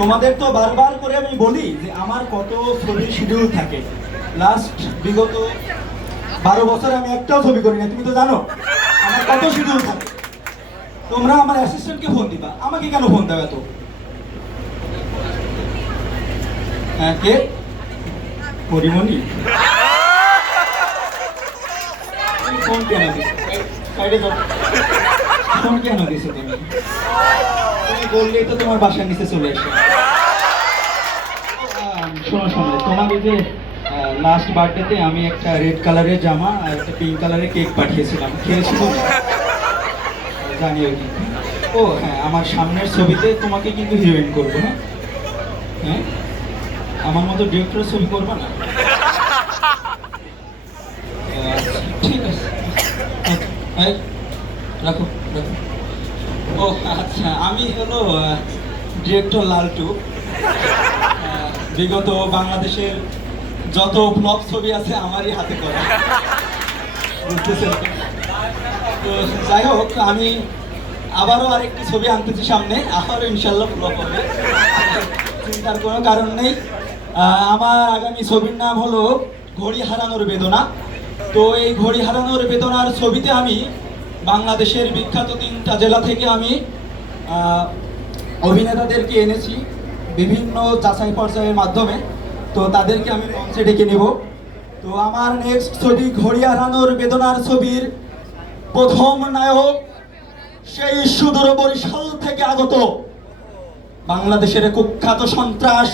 তোমাদের তো বারবার করে আমি বলি যে আমার কত ছবির শিডিউল থাকে। লাস্ট বিগত বারো বছর আমি একটাও ছবি করি না তুমি তো জানো, আমার কত শিডিউল থাকে। তোমরা আমার অ্যাসিস্ট্যান্টকে ফোন দিবা, আমাকে কেন ফোন দেবে তো? হ্যাঁ কে? পরিমণি। ফোন কেন দিছো? ফোন কেন দিছো তুমি? তুমি বললেই তো তোমার বাসার নিচে চলে এসে শোনো শোনো ওই যে লাস্ট বার্থডেতে আমি একটা রেড কালারের জামা আর একটা পিঙ্ক কালারের কেক পাঠিয়েছিলাম। খেয়েছিল জানি ওই ও হ্যাঁ আমার সামনের ছবিতে তোমাকে কিন্তু হিরোইন করব হ্যাঁ? হ্যাঁ? আমার মতো ডিরেক্টর ছবি করবা না? আচ্ছা, ঠিক আছে। আচ্ছা, রাখো রাখো। ও আচ্ছা আমি হলো ডিরেক্টর লালটু। বিগত বাংলাদেশের যত ব্লগ ছবি আছে, আমারই হাতে করা। বুঝতেছেন? তো? যাই হোক, আমি আবারও আরেকটি ছবি আনতেছি সামনে। আবারও ইনশাল্লাহ ব্লগ হবে। চিন্তার কোনো কারণ নেই। আমার আগামী ছবির নাম হলো ঘড়ি হারানোর বেদনা। তো এই ঘড়ি হারানোর বেদনার ছবিতে আমি বাংলাদেশের বিখ্যাত তিনটা জেলা থেকে আমি অভিনেতাদেরকে এনেছি বিভিন্ন যাচাই পর্যায়ের মাধ্যমে। তো তাদেরকে আমি মঞ্চে ডেকে নেব। তো আমার নেক্সট ছবি ঘড়ি হারানোর বেদনার ছবির প্রথম নায়ক, সেই সুদূর বরিশাল থেকে আগত বাংলাদেশের কুখ্যাত সন্ত্রাস,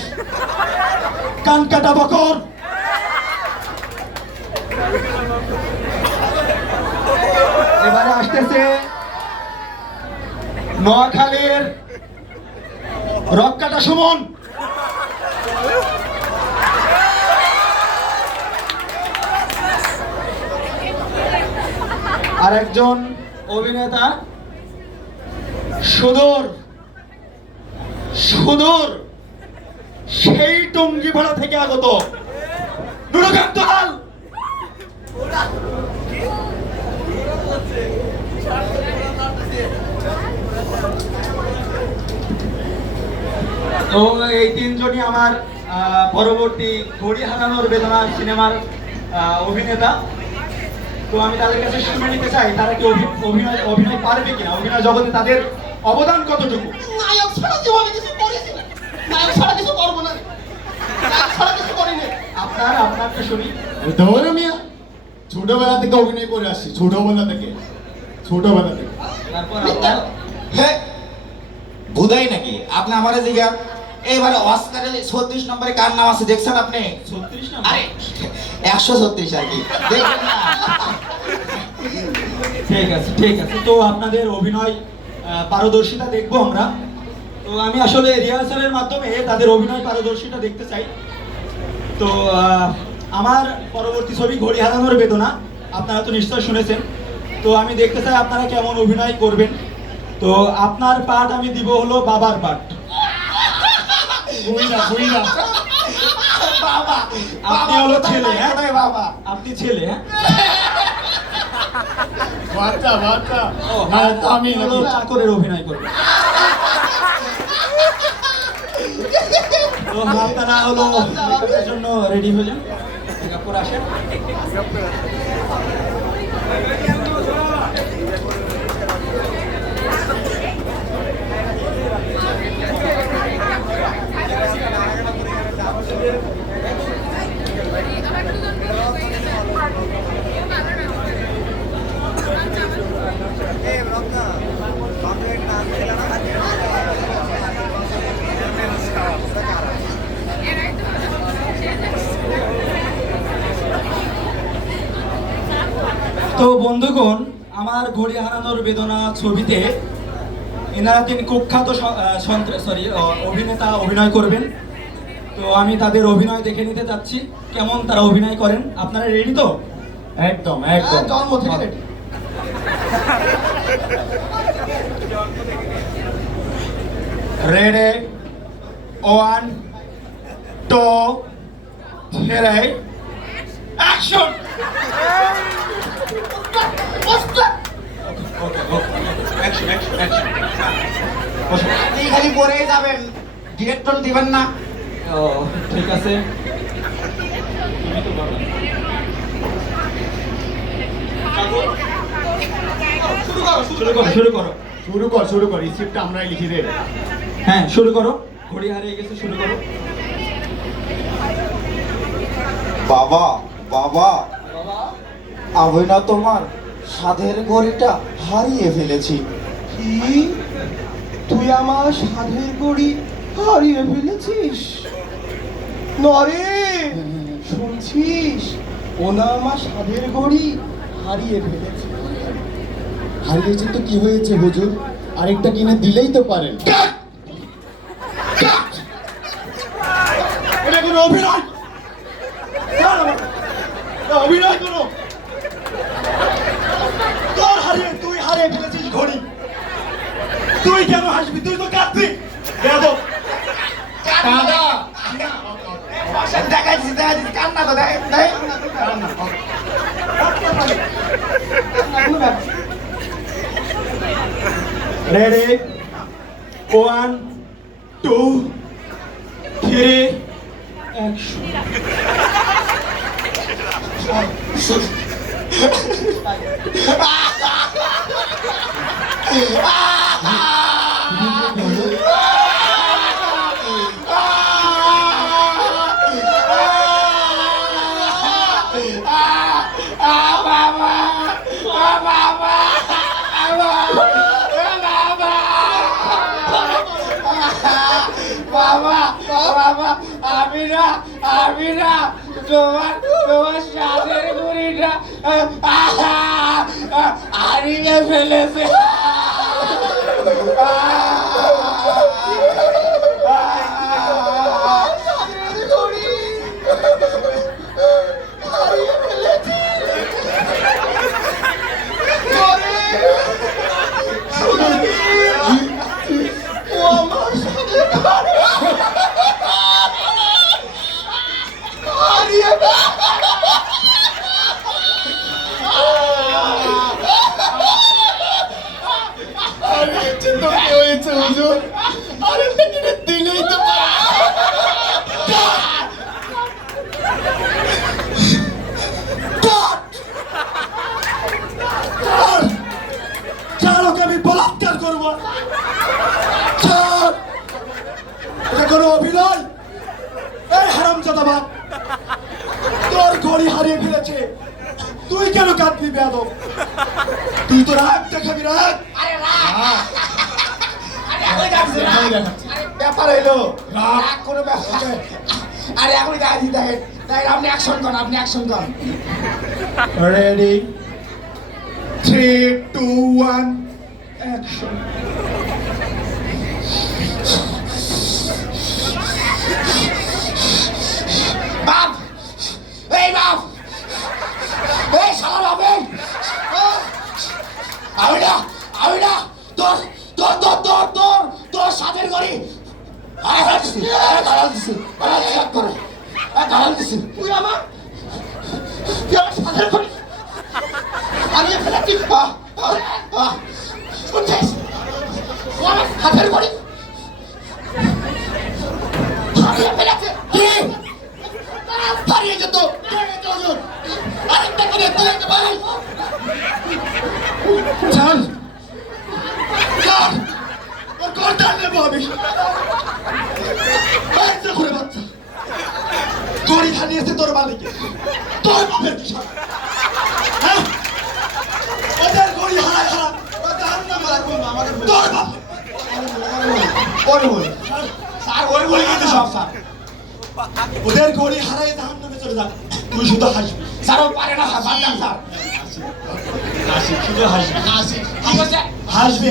কানকাটা বকর। আসতেছে নোয়াখালীর রক্কাটা সুমন। আর একজন অভিনেতা সুদূর সুদূর, সেই টঙ্গি ভাড়া থেকে আগত লাল। তো এই তিনজনই আমার পরবর্তী ঘড়ি হারানোর বেদনা সিনেমার অভিনেতা। তো আমি তাদের কাছে শুনে নিতে চাই তারা কি অভি- অভিনয় অভিনয় পারবে কিনা? অভিনয় জগতে তাদের অবদান কতটুকু? নায়ক ছাড়া জীবনে কিছু করেছি না। নায়ক ছাড়া কিছু করব না। নায়ক ছাড়া কিছু করিনি। আপনার আপনারটা শুনি। ধরো মিয়া ছোটবেলা থেকে অভিনয় করে আসছি ছোটবেলা থেকে ছোটবেলা থেকে। তারপর আপনার হ্যাঁ বুধাই নাকি? আপনি আমার জিগা এইবারে অস্কারে ছত্রিশ নম্বরে কার নাম আছে দেখছেন আপনি? আরে একশো ছত্রিশ আর কি। দেখবেন না। ঠিক আছে ঠিক আছে। তো আপনাদের অভিনয় পারদর্শিতা দেখব আমরা। তো আমি আসলে রিহার্সালের মাধ্যমে তাদের অভিনয় পারদর্শিতা দেখতে চাই। তো আমার পরবর্তী ছবি ঘড়ি হারানোর বেদনা আপনারা তো নিশ্চয় শুনেছেন। তো আমি দেখতে চাই আপনারা কেমন অভিনয় করবেন। তো আপনার পাঠ আমি দিব হলো বাবার পার্ট বুইরা বুইরা বাবা আপনি হলো ছেলে, হ্যাঁ? বাবা? আপনি ছেলে হ্যাঁ? বাচ্চা বাচ্চা। হ্যাঁ আমি হলো চাকরের অভিনয় করবেন তো আপনারা হলো মেকআপের জন্য রেডি হয়ে যান। মেকআপ করে আসেন। তো বন্ধুগণ আমার ঘড়ি হারানোর বেদনা ছবিতে এনারা তিনি কুখ্যাত সরি অভিনেতা অভিনয় করবেন। তো আমি তাদের অভিনয় দেখে নিতে চাচ্ছি কেমন তারা অভিনয় করেন? আপনারা রেডি তো? একদম হ্যাঁ, একদম জন্ম থেকে ready। Ready one two three action খালি পরেই যাবেন। ডিরেক্টর দিবেন না। ও ঠিক আছে। শুরু করো শুরু করো। শুরু কর শুরু কর রিসিপ্টটা আমরাই লিখে দেব। হ্যাঁ শুরু করো। ঘড়ি হারিয়ে গেছে শুরু করো। বাবা বাবা। আমি না তোমার সাধের ঘড়িটা হারিয়ে ফেলেছি। কি? তুই আমার সাধের গড়ি হারিয়ে ফেলেছিস? নরে শুনছিস? ওনা আমার সাধের গড়ি হারিয়ে ফেলেছে। হারিয়েছে তো কি হয়েছে হুজুর? আরেকটা কিনে দিলেই তো পারেন। এটা কোনো অভিনয়? অভিনয় কোনো তোর হারিয়ে তুই হারিয়ে ফেলেছিস ঘড়ি তুই কেন হাসবি তুই তো কাঁদবি বেয়াদব দাদা দেখাচ্ছি দেখাচ্ছি কান্না তো দেখ দেখ ready one two three action বাবা আমি না আমি না তোমার তোমার সাথের ঘড়িটা হারিয়ে ফেলেছে। Oh, তো রাগ। দেখাবি আরে। আরে ব্যাপার হইল রাগ। কোনো ব্যাপার আরে এখনই দেখাচ্ছি দেখেন। দেখেন আপনি অ্যাকশন করেন আপনি অ্যাকশন করেন। Ready three two one action আরে গাড়াল তুই আমার তুই আমার সাথে করিস হারিয়ে শুনছিস? করি ফেলেছে কি? হারিয়ে যেত আরেকটা তুই একটা পারি চল চল ওর আমি। যে ঘুরে বাচ্চা। গড়ি হারিয়েছে তোর মালিকে। তোর বাপের কি হ্যাঁ? ওদের গড়ি হারায় হারা তোর বাপ কোন বলে। স্যার ওই বলে কিন্তু সব স্যার। ওদের গড়ি হারাই জাহান নামে চলে যাক। তুই শুধু হাসবি। স্যার ও পারে না স্যার হাসি শুধু হাসবি। হাসি হাসবে।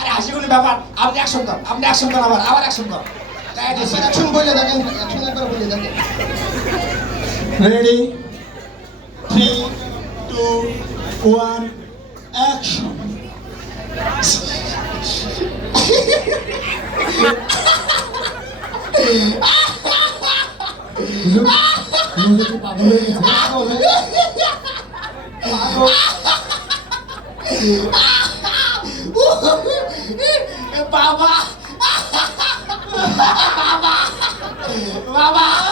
আরে হাসি কোনো ব্যাপার। আপনি অ্যাকশন কর আপনি অ্যাকশন কর আবার আবার তাই দিছি। বলে দেখেন অ্যাকশন একবার বলে দেখেন ready three two one action হুজুর 娃娃。